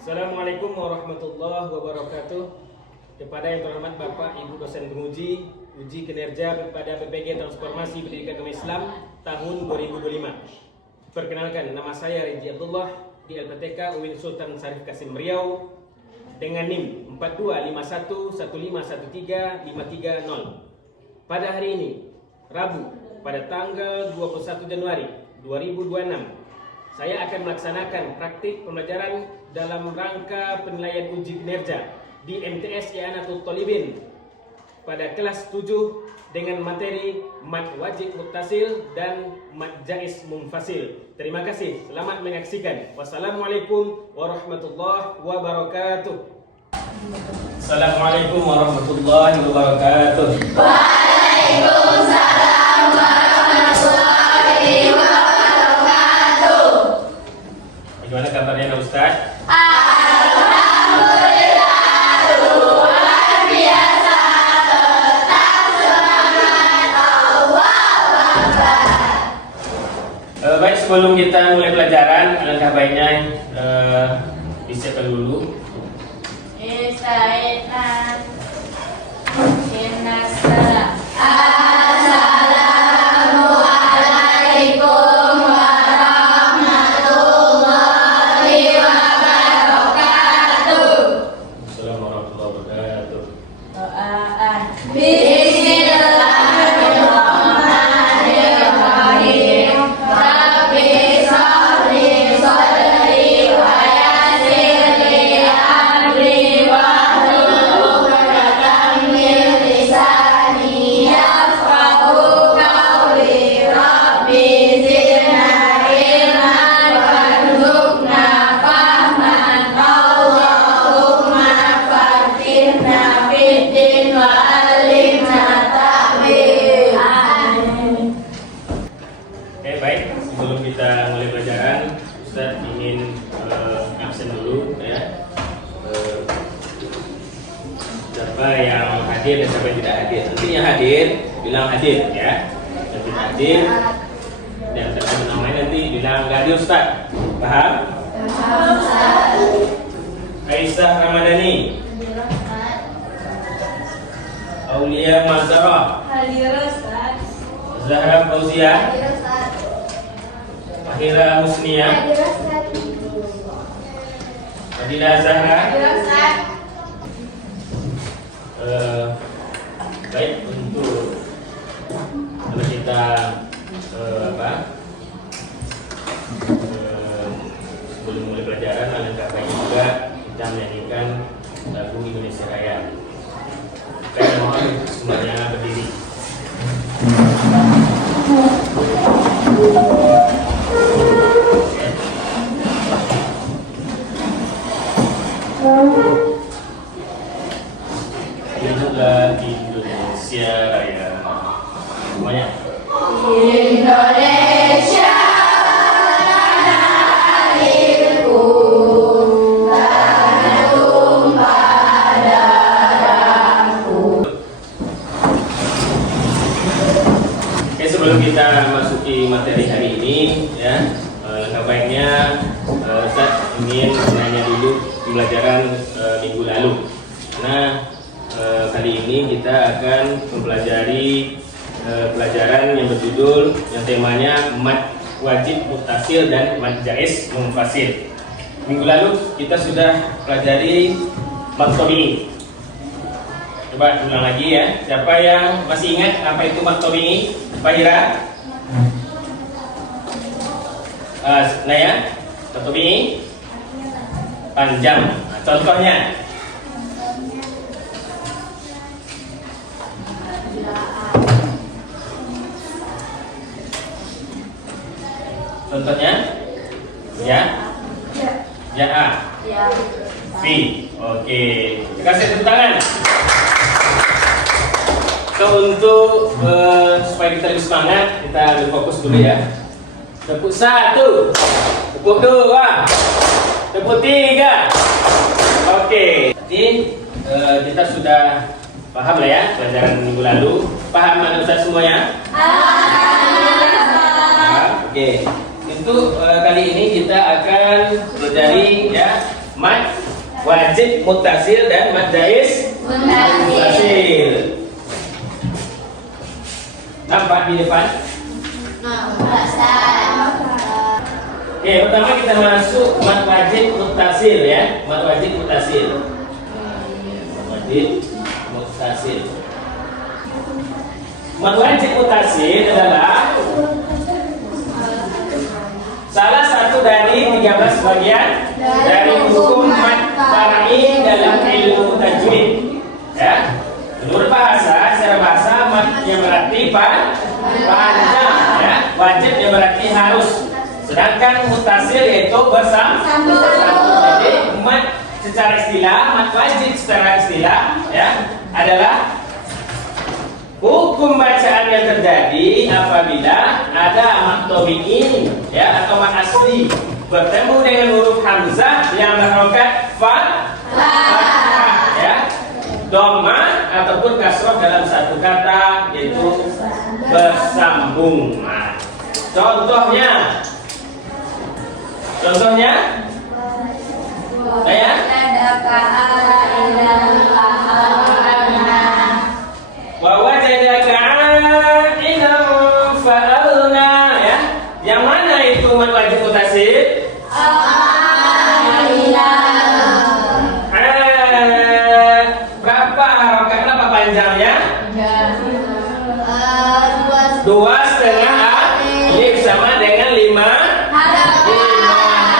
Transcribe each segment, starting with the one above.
Assalamualaikum warahmatullahi wabarakatuh. Kepada yang terhormat Bapak Ibu dosen penguji uji kinerja pada PPG Transformasi Pendidikan Agama Islam tahun 2025. Perkenalkan, nama saya Riji Abdullah di LPTK UIN Sultan Syarif Kasim Riau dengan NIM 425115135330. Pada hari ini, Rabu, pada tanggal 21 Januari 2026, saya akan melaksanakan praktik pembelajaran dalam rangka penilaian uji kinerja di MTS I'anatul Thalibin pada kelas 7 dengan materi Mad Wajib Muttasil dan Mad Jaiz Munfasil. Terima kasih, selamat menyaksikan. Wassalamualaikum warahmatullahi wabarakatuh. Assalamualaikum warahmatullahi wabarakatuh. Waalaikumsalam warahmatullahi wabarakatuh. Bagaimana kabarnya Ustaz? Alhamdulillah, luar biasa, tetap semangat, Allah Akbar. Baik, sebelum kita mulai pelajaran, alangkah baiknya disiapkan dulu. Istainan Innassalam. Assalamualaikum warahmatullahi wabarakatuh. Assalamualaikum warahmatullahi wabarakatuh. Doaan. Bismillahirrahmanirrahim. Rabbi shrahli sadri wa yassir li amri wahlul 'uqdatam min lisani yafqahu qawli. Rabbi zidna ilman warzuqna fahman. Allahumma fatinna fid din wa alimna ta'wil. Amin. Oke, baik. Sebelum kita mulai pelajaran, Ustaz ingin absen dulu ya. Siapa yang hadir dan siapa yang tidak hadir. Nanti yang hadir bilang hadir ya. Yang tidak hadir dan terkait namanya nanti bilang nggak hadir Ustaz. Paham? Aisyah Ramadhani, Aulia Mazharah, Zahra Fauzia, Akhira Musnia, Fadila Zahra. Baik, untuk kalau kita sebelum mulai pelajaran, alangkah baik juga kita menyanyikan lagu Indonesia Raya. Saya mohon semuanya berdiri. Inilah Indonesia Raya. Semuanya. Indonesia tanah airku, tanah tumpah darahku. Oke, sebelum kita masuki materi hari ini ya, langkah baiknya Ustaz ingin menanya dulu pembelajaran minggu lalu. Nah, kali ini kita akan mempelajari pelajaran yang berjudul, yang temanya Mad Wajib Muttasil dan Mad Jaiz Munfasil. Minggu lalu kita sudah pelajari Mad Tabi'i. Coba ulang lagi ya. Siapa yang masih ingat apa itu Mad Tabi'i? Pak Ira? Naya? Mad Tabi'i? Panjang. Nah, contohnya? Contohnya? Ya? Ya A. V. Oke. Kasih tepuk tangan. So, untuk supaya kita lebih semangat, kita lebih fokus dulu ya. Tepuk 1, tepuk 2, tepuk 3. Oke. Jadi kita sudah paham lah ya pelajaran minggu lalu. Paham mana Ustaz semuanya? Paham. Oke. Untuk kali ini kita akan belajar ya mad wajib mutasil dan mad jaiz mutasil. Nampak di depan? Oke, pertama kita masuk mad wajib mutasil ya. Mad wajib mutasil. Wajib mutasil. Mad wajib mutasil adalah salah satu dari 13 bagian dari hukum mad far'i dalam ilmu tajwid. Ya. Menurut bahasa, secara bahasa mad yang berarti panjang, ya. Wajib yang berarti harus. Sedangkan mutasil yaitu bersambung. Jadi mad secara istilah, mad wajib secara istilah, ya, adalah hukum bacaan yang terjadi apabila ada mad tabi'in, ya, atau mad asli bertemu dengan huruf hamzah yang berharokat fathah, ya, dhamma ataupun kasroh dalam satu kata, yaitu bersambung. Nah, contohnya saya wa wajadaka 'ailan fa'alna, ya. Yang mana itu mad wajib mutasil? Berapa harokat, berapa panjangnya? 2,5 alif sama dengan 5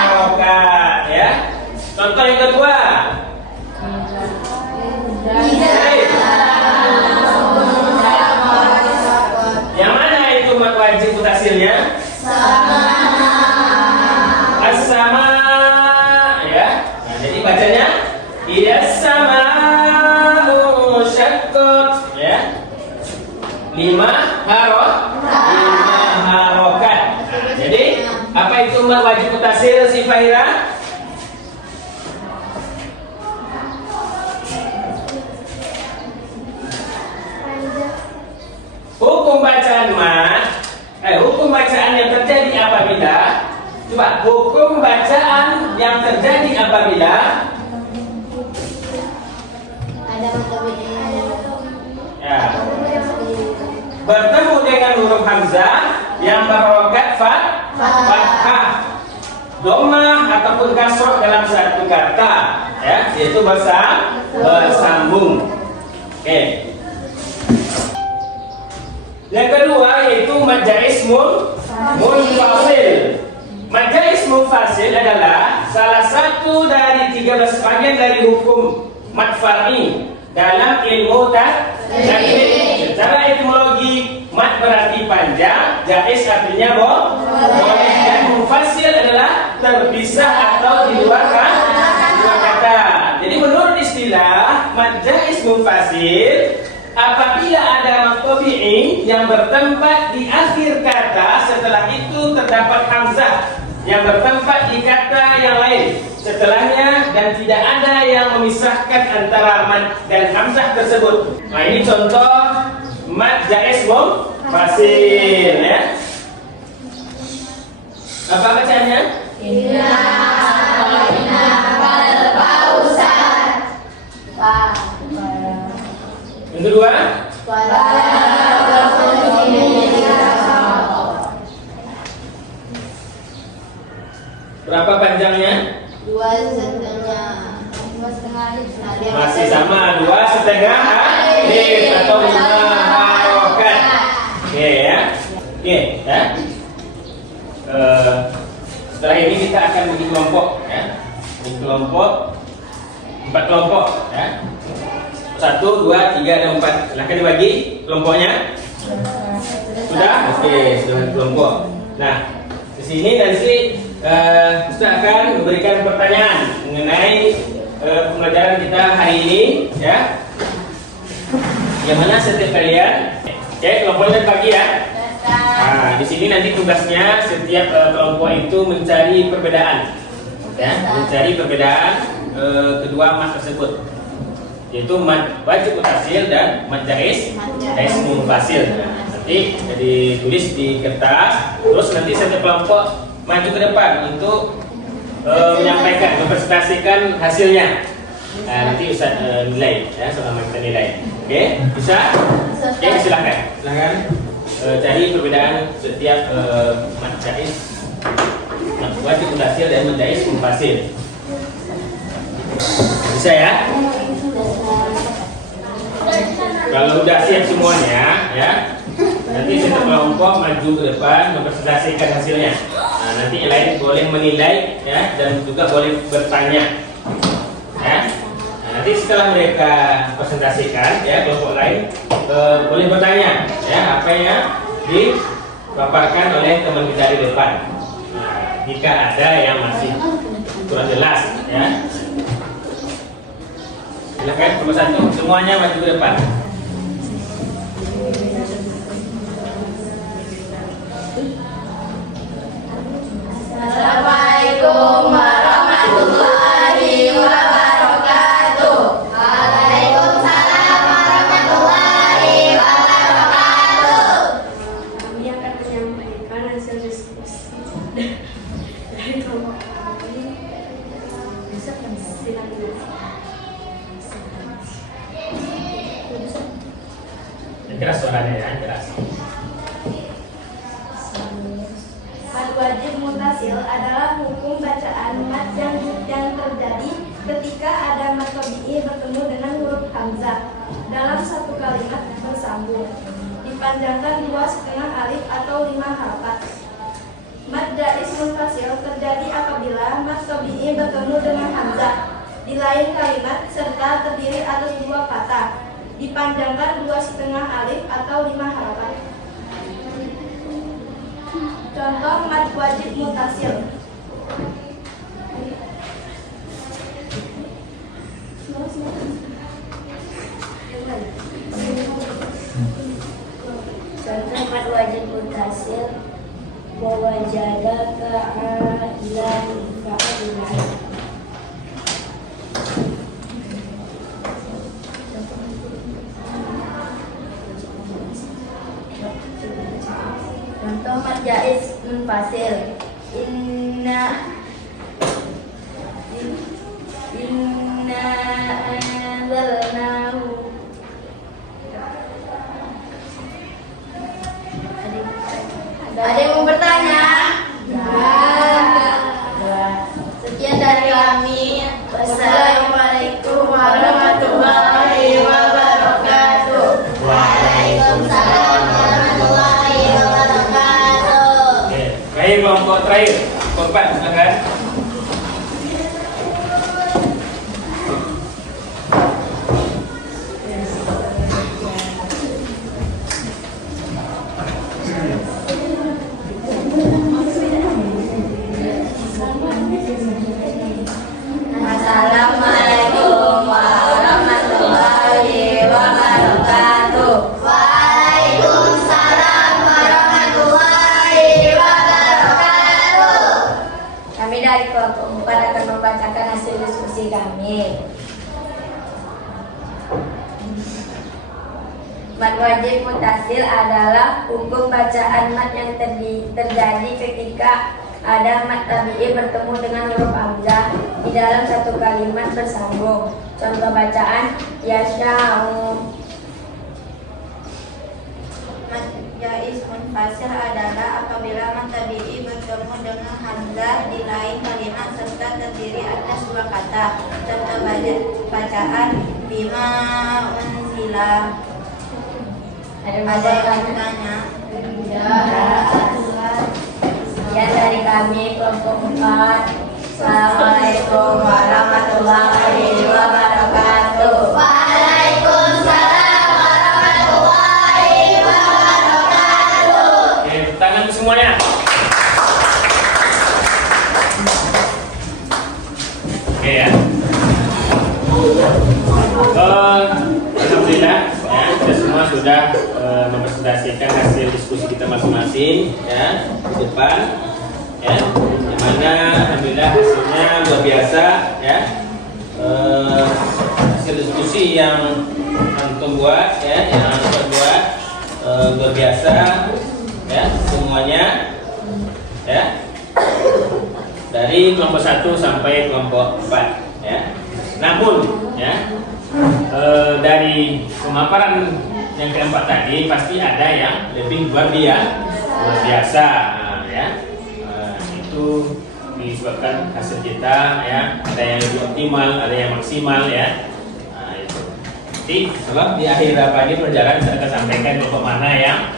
harokat, ya. Contoh yang kedua. Yang mana itu mad wajib mutasilnya? As-sama, ya. Nah, jadi bacanya Idas-sama'u syaqqat, ya. 5 harokat. Nah, jadi apa itu mad wajib mutasil, si Fahira? Hukum bacaan hukum bacaan yang terjadi apabila, coba, hukum bacaan yang terjadi apabila ya, bertemu dengan huruf hamzah yang berharokat fathah, dhammah ataupun kasroh dalam satu kata, ya, yaitu bersambung. Oke. Yang kedua yaitu mad jaiz munfasil. Mad jaiz munfasil adalah salah satu dari 13 bagian dari hukum mad far'i dalam ilmu tajwid. Secara etimologi, mad berarti panjang, jaiz artinya boleh, dan munfasil adalah terpisah atau di luar kata. Jadi menurut istilah mad jaiz munfasil, apabila ada mad tabi'i yang bertempat di akhir kata, setelah itu terdapat hamzah yang bertempat di kata yang lain setelahnya, dan tidak ada yang memisahkan antara mad dan hamzah tersebut. Nah, ini contoh mad jaiz munfasil, ya. Apa bacaannya? Yang kedua, berapa panjangnya? 2,5. Masih sama, 2,5 alif atau 5 harokat. Oke, ya. Oke, ya. Setelah ini kita akan bagi kelompok, ya. Bagi kelompok 4 kelompok, ya. 1, 2, 3, dan 4. Silahkan dibagi kelompoknya. Sudah? Oke, sudah kelompok. Nah, di sini nanti kita akan memberikan pertanyaan mengenai pembelajaran kita hari ini, ya. Yang mana setiap kalian, oke, kelompoknya bagi, ya. Nah, di sini nanti tugasnya setiap kelompok itu mencari perbedaan, ya, mencari perbedaan kedua mad tersebut, yaitu mad wajib mutasil dan mad jaiz munfasil. Nah, nanti ditulis di kertas, terus nanti setiap kelompok maju ke depan untuk menyampaikan, mempresentasikan hasilnya. Nah, nanti Ustaz nilai ya, selama kita nilai. Oke, bisa? Oke, silakan. Silakan cari perbedaan setiap mad jaiz, mad wajib mutasil dan mad jaiz munfasil. Bisa ya? Kalau udah siap semuanya, ya, nanti satu kelompok maju ke depan mempresentasikan hasilnya. Nah, nanti yang lain boleh menilai, ya, dan juga boleh bertanya, ya. Nah, nanti setelah mereka presentasikan, ya, kelompok lain boleh bertanya, ya, apa yang dipaparkan oleh teman kita di depan. Nah, jika ada yang masih kurang jelas, ya, silakan nomor satu, semuanya maju ke depan. Assalamualaikum warahmatullahi wabarakatuh. Waalaikumsalam warahmatullahi wabarakatuh. Kami akan menyampaikan hasil diskusi dari kelompok kami. Silakan. Jelas suaranya, ya, jelas. Mad wajib mutasil adalah hukum bacaan mad yang terjadi ketika ada mad tabi'i bertemu dengan huruf hamzah dalam satu kalimat bersambung, dipanjangkan 2,5 alif atau 5 harakat. Mad jaiz munfasil terjadi apabila mad tabi'i bertemu dengan hamzah di lain kalimat serta terdiri atas 2 kata, dipanjangkan 2,5 alif atau 5 harakat. Contoh mad wajib mutasil. Contoh mad wajib mutasil, wajada ka'ilan ka'ilan. Contoh mad jaiz munfasil. Inna anzalnahu. Ada yang mau bertanya? Sekian dari kami. Wassalamualaikum warahmatullahi wabarakatuh. Waalaikumsalam warahmatullahi wabarakatuh. Oke, baik, kelompok terakhir, keempat, silakan. Assalamualaikum warahmatullahi wabarakatuh. Waalaikumsalam warahmatullahi wabarakatuh. Kami dari kelompok 4 akan membacakan hasil diskusi kami. Mad wajib mutasil adalah hukum bacaan mad yang terjadi ketika ada mad tabi'i bertemu dengan huruf hamzah di dalam satu kalimat bersambung. Contoh bacaan yasha'u. Mad jaiz munfasil adalah apabila mad tabi'i bertemu dengan hamzah di lain kalimat serta terdiri atas 2 kata. Contoh bacaan bima unzila. Ada yang Ada yang bertanya? bertanya? Sekian dari kami kelompok 4. Assalamualaikum warahmatullahi wabarakatuh. Waalaikumsalam warahmatullahi wabarakatuh. Oke, tangan semuanya. Oke, ya. Alhamdulillah, ya, kita semua sudah mempresentasikan hasil diskusi kita masing-masing, ya, di depan, ya, yang mana alhamdulillah hasilnya luar biasa, ya. Hasil diskusi yang antum buat, ya, yang antum buat luar biasa, ya, semuanya, ya. dari kelompok 1 sampai kelompok 4 ya. Namun ya dari pemaparan yang keempat tadi pasti ada yang lebih luar biasa ya. Itu disebabkan hasil kita ya, ada yang lebih optimal, ada yang maksimal ya. Itu. Jadi sebab di akhir ini pelajaran saya akan sampaikan kelompok mana yang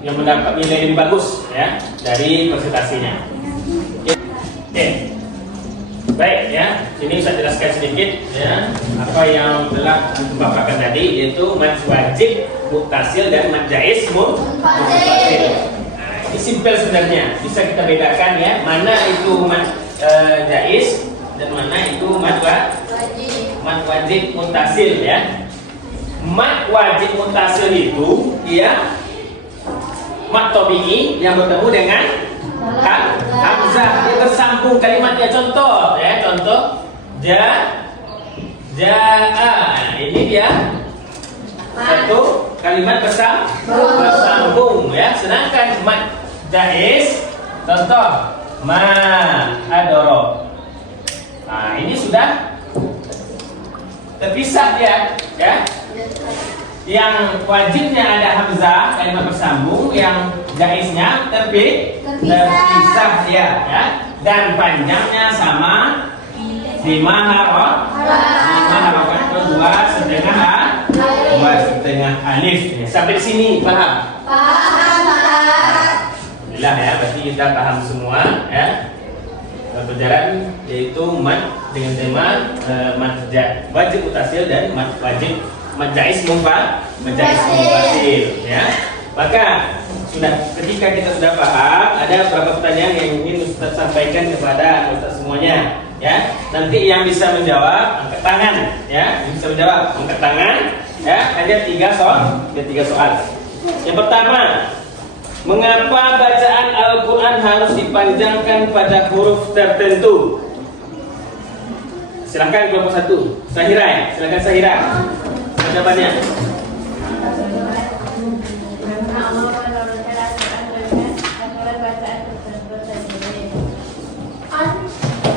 yang mendapat nilai lebih bagus ya dari presentasinya. Oke. Baik ya, sini saya jelaskan sedikit ya apa yang telah dipaparkan tadi, yaitu mad wajib, mutasil dan mad jaiz munfasil. Ini simpel sebenarnya, bisa kita bedakan ya, mana itu mad jaiz dan mana itu mad wajib mutasil ya. Mad wajib mutasil itu ya mad tabi'i yang bertemu dengan hamzah, dia bersambung kalimatnya. Contoh ya, contoh jaa. Ini dia satu kalimat bersambung ya. Sedangkan mad jaiz, contoh ma adoro. Nah, ini sudah terpisah dia ya. Yang wajibnya ada hamzah kalimat bersambung, yang jaiznya terpisah ya, dan panjangnya sama 5 harokat atau 2,5 alif ya. Sampai sini paham? Alhamdulillah ya, berarti kita paham semua ya. Pelajaran yaitu mad dengan tema mad wajib mutasil dan mad jaiz munfasil ya. Maka ketika kita sudah paham, ada beberapa pertanyaan yang ingin Ustaz sampaikan kepada Ustaz semuanya ya. Nanti yang bisa menjawab angkat tangan ya, yang bisa menjawab angkat tangan ya. Ada 3 soal. Yang pertama, mengapa bacaan Al-Quran harus dipanjangkan pada huruf tertentu? Silakan kelompok 1, Sahira ya. Silakan Sahira. Jawabannya.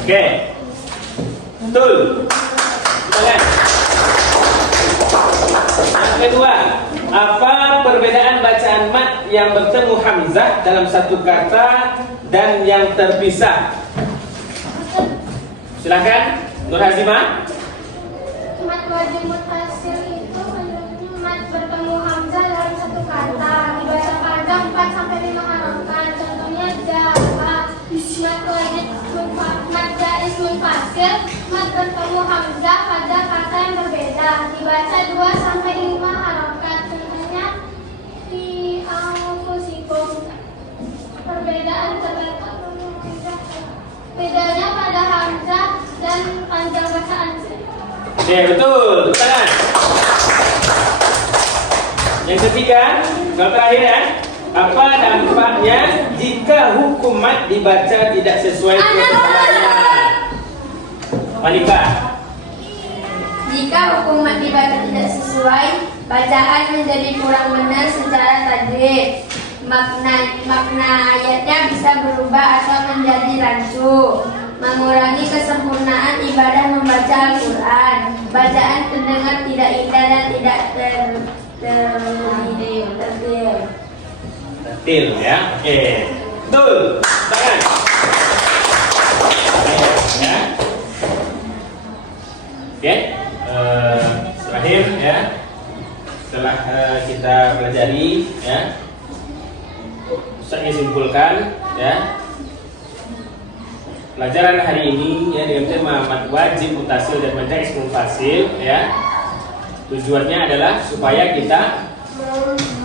Oke. Betul. Silakan. Yang kedua, apa perbedaan bacaan mad yang bertemu hamzah dalam satu kata dan yang terpisah? Silakan, Nur Hazimah. Mad wajib mutasil itu mad bertemu hamzah dalam satu kata, dibaca panjang 4 sampai 5 harokat. Contohnya jaa. Mad jaiz munfasil, mad bertemu hamzah pada kata yang berbeda, dibaca 2 sampai 5 harokat. Contohnya fi anfusikum. Perbedaan terletak bedanya pada hamzah dan panjang bacaan. Oke, betul. Tangan. Yang ketiga, soal terakhir ya. Apa dampaknya jika hukum mad dibaca tidak sesuai ketentuannya? Malika. Jika hukum mad dibaca tidak sesuai, bacaan menjadi kurang benar secara tajwid. Makna ayatnya bisa berubah atau menjadi rancu, mengurangi kesempurnaan ibadah membaca Al-Quran. Bacaan terdengar tidak indah dan tidak Tertil ya. Oke. Betul. Tangan. Ya. Oke. Terakhir ya. Setelah kita pelajari ya, saya simpulkan ya, pelajaran hari ini ya dengan tema mad wajib mutasil dan mad jaiz munfasil ya. Tujuannya adalah supaya kita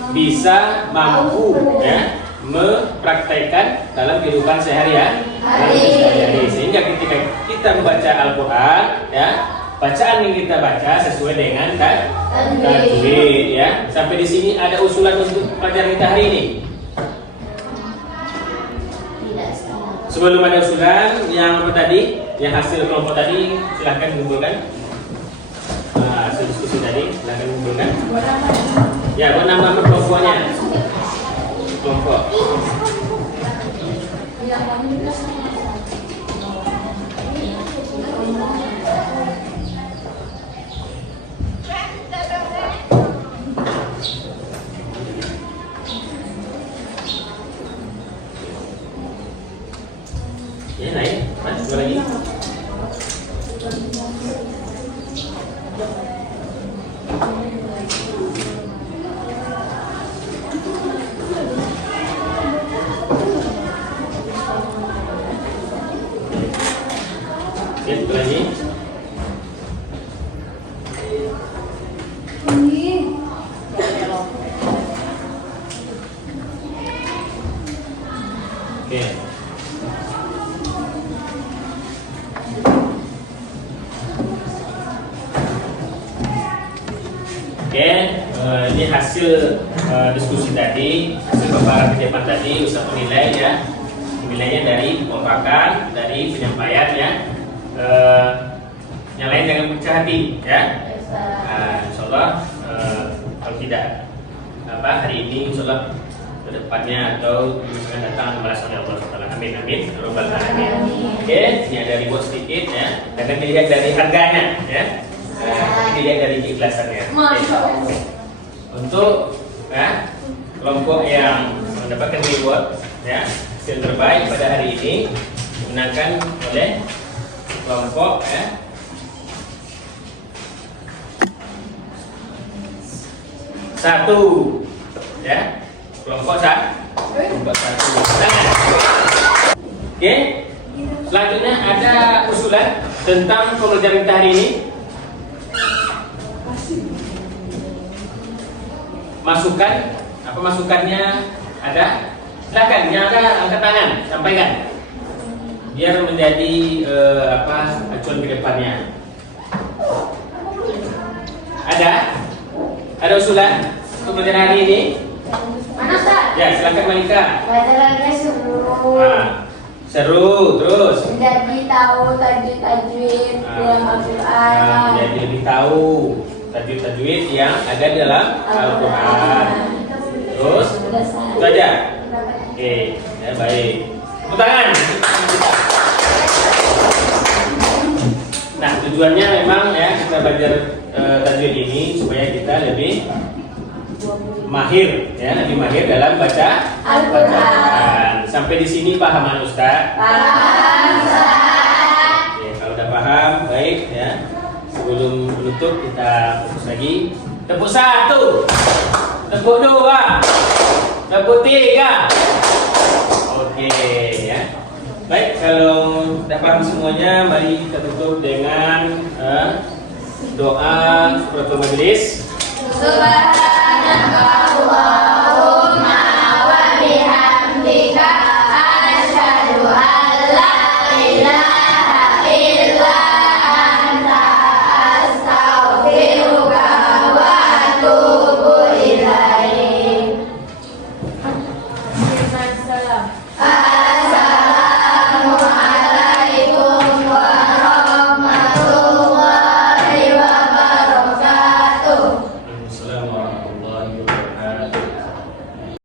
bisa mampu ya mempraktekkan dalam kehidupan sehari-hari, sehingga ketika kita membaca Al-Quran ya, bacaan yang kita baca sesuai dengan tajwid ya. Sampai di sini ada usulan untuk pelajaran kita hari ini. Sebelum ada usulan yang tadi, yang hasil kelompok tadi, silahkan kumpulkan. Hasil diskusi tadi, silahkan kumpulkan. Ya, buat nama kelompoknya. Kelompok. Ya, naik. Mas, coba lagi. Oke, coba lagi. Oke. Oke, ini hasil diskusi tadi, hasil paparan di depan tadi, Ustaz menilai ya, nilainya dari kekompakan, dari penyampaian ya, yang lain jangan pecah hati ya. Insya Allah kalau tidak hari ini, Insya Allah kedepannya atau akan datang balasan Allah SWT. Amin amin. Rabbal alamin. Oke, ini ada ribut sedikit ya, dan dilihat dari harganya ya. Dilihat dari keikhlasannya. Oke. Untuk kelompok yang mendapatkan reward ya, hasil terbaik pada hari ini dimenangkan oleh kelompok satu ya, kelompok satu. Oke, selanjutnya ada usulan tentang pembelajaran kita hari ini. Masukan, apa masukannya ada? Silakan, yang ada angkat tangan, sampaikan. Biar menjadi acuan ke depannya. Ada usulan untuk pelajaran hari ini? Mana Ustaz? Ya, silakan Malika. Pelajarannya seru. Seru, terus. Jadi tahu tajwid dalam Al-Quran. Jadi lebih tahu tajwid yang ada di dalam Al-Quran. Terus, itu aja. Oke, ya baik. Tepuk tangan. Nah, tujuannya memang ya kita belajar tajwid ini supaya kita lebih mahir dalam baca Al-Quran. Sampai di sini pahaman Ustaz? Paham Ustaz. Oke, kalau udah paham, baik ya. Sebelum menutup kita fokus lagi. Tepuk 1, tepuk 2, tepuk 3. Oke ya. Baik, kalau sudah paham semuanya, mari kita tutup dengan doa supportul majelis. Subhanallah.